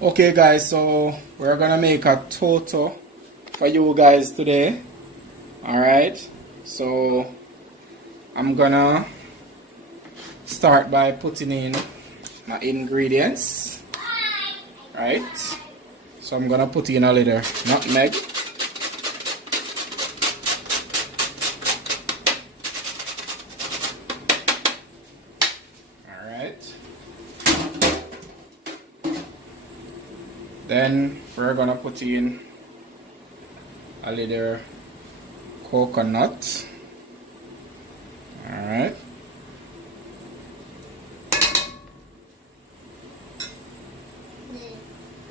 Okay guys, so we're gonna make a Toto for you guys today. Alright, so I'm gonna start by putting in my ingredients. Right, so I'm gonna put in a little nutmeg. Alright, then we're gonna put in a little coconut. Alright,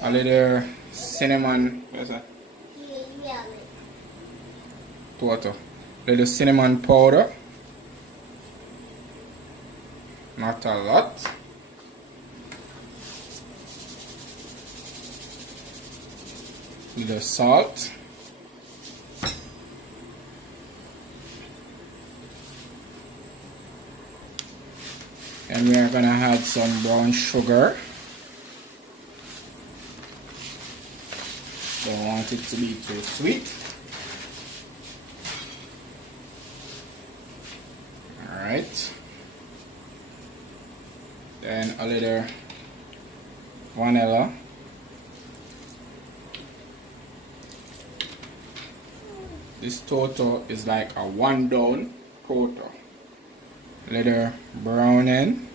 a little cinnamon, what's that? Toto. Little cinnamon powder. Not a lot. Little salt. And we are gonna add some brown sugar. Don't want it to be too sweet. Alright. Then a little vanilla. This Toto is like a 1-down Toto. A little browning.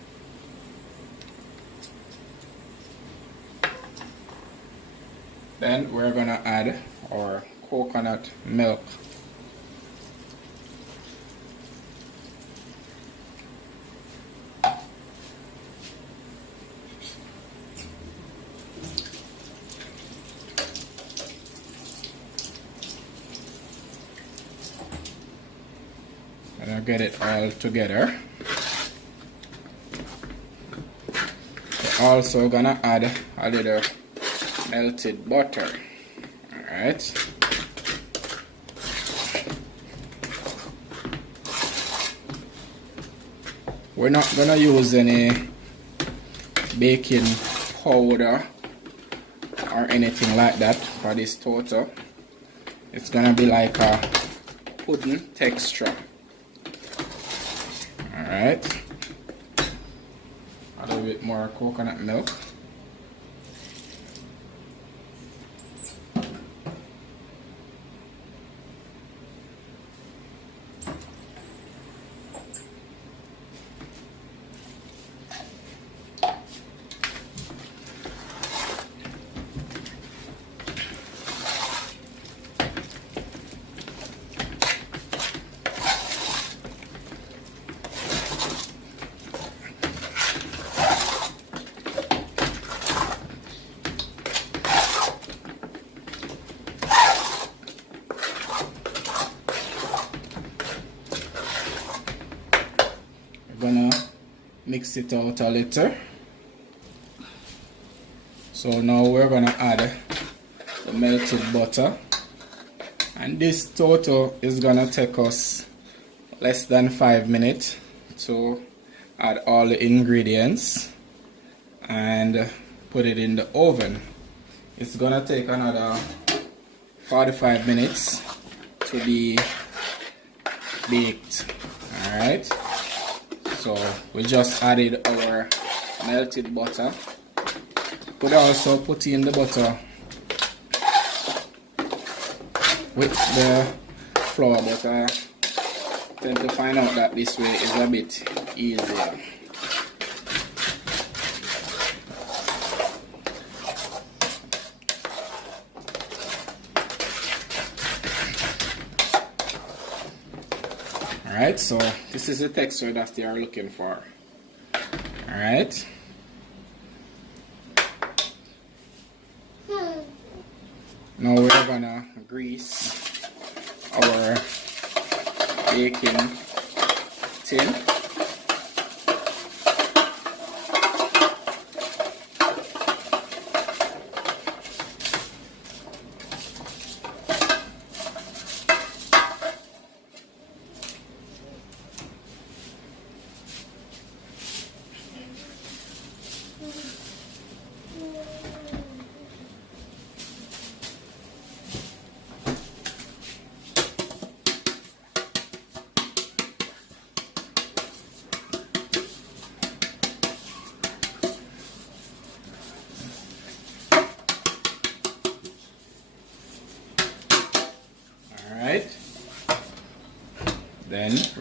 Then we're gonna add our coconut milk. And I'll get it all together. We're also gonna add a little melted butter. Alright. We're not gonna use any baking powder or anything like that for this Toto. It's gonna be like a pudding texture. Alright. A little bit more coconut milk. Gonna mix it out a little. So now we're gonna add the melted butter, and this Toto is gonna take us less than 5 minutes to add all the ingredients and put it in the oven. It's gonna take another 45 minutes to be baked. Alright, so we just added our melted butter. Could also put in the butter with the flour, but I tend to find out that this way is a bit easier. Alright, so this is the texture that they are looking for. Alright. Now we're gonna grease our baking tin.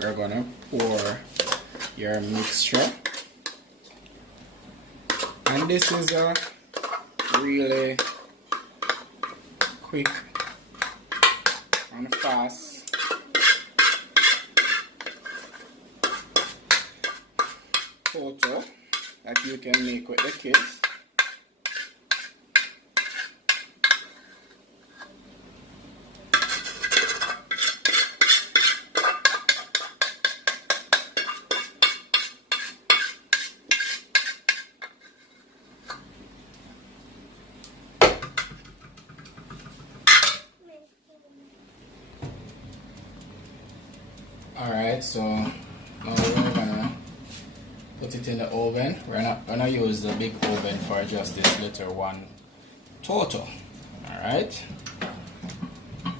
we're gonna pour your mixture. And this is a really quick and fast Toto that you can make with the kids. Alright, so now we're gonna put it in the oven. We're not gonna use the big oven for just this little one Toto. Alright,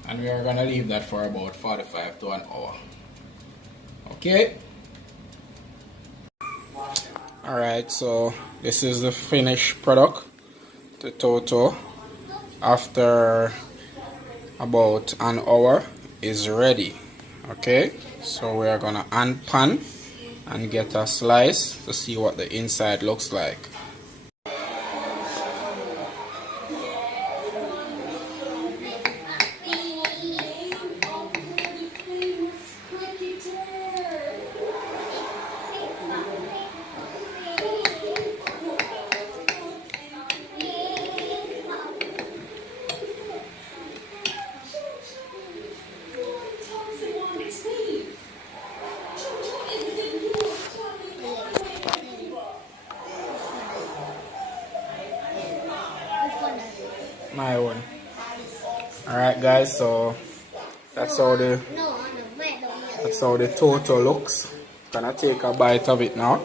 and we are gonna leave that for about 45 to an hour. Okay. Alright, so this is the finished product, the Toto, after about an hour is ready. Okay, so we are gonna unpan and get a slice to see what the inside looks like. My one. Alright guys, so that's how the Toto looks. Gonna take a bite of it now.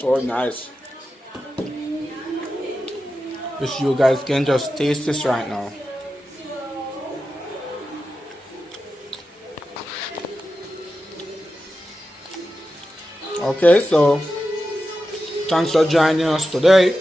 So nice. Wish you guys can just taste this right now. Okay, so thanks for joining us today.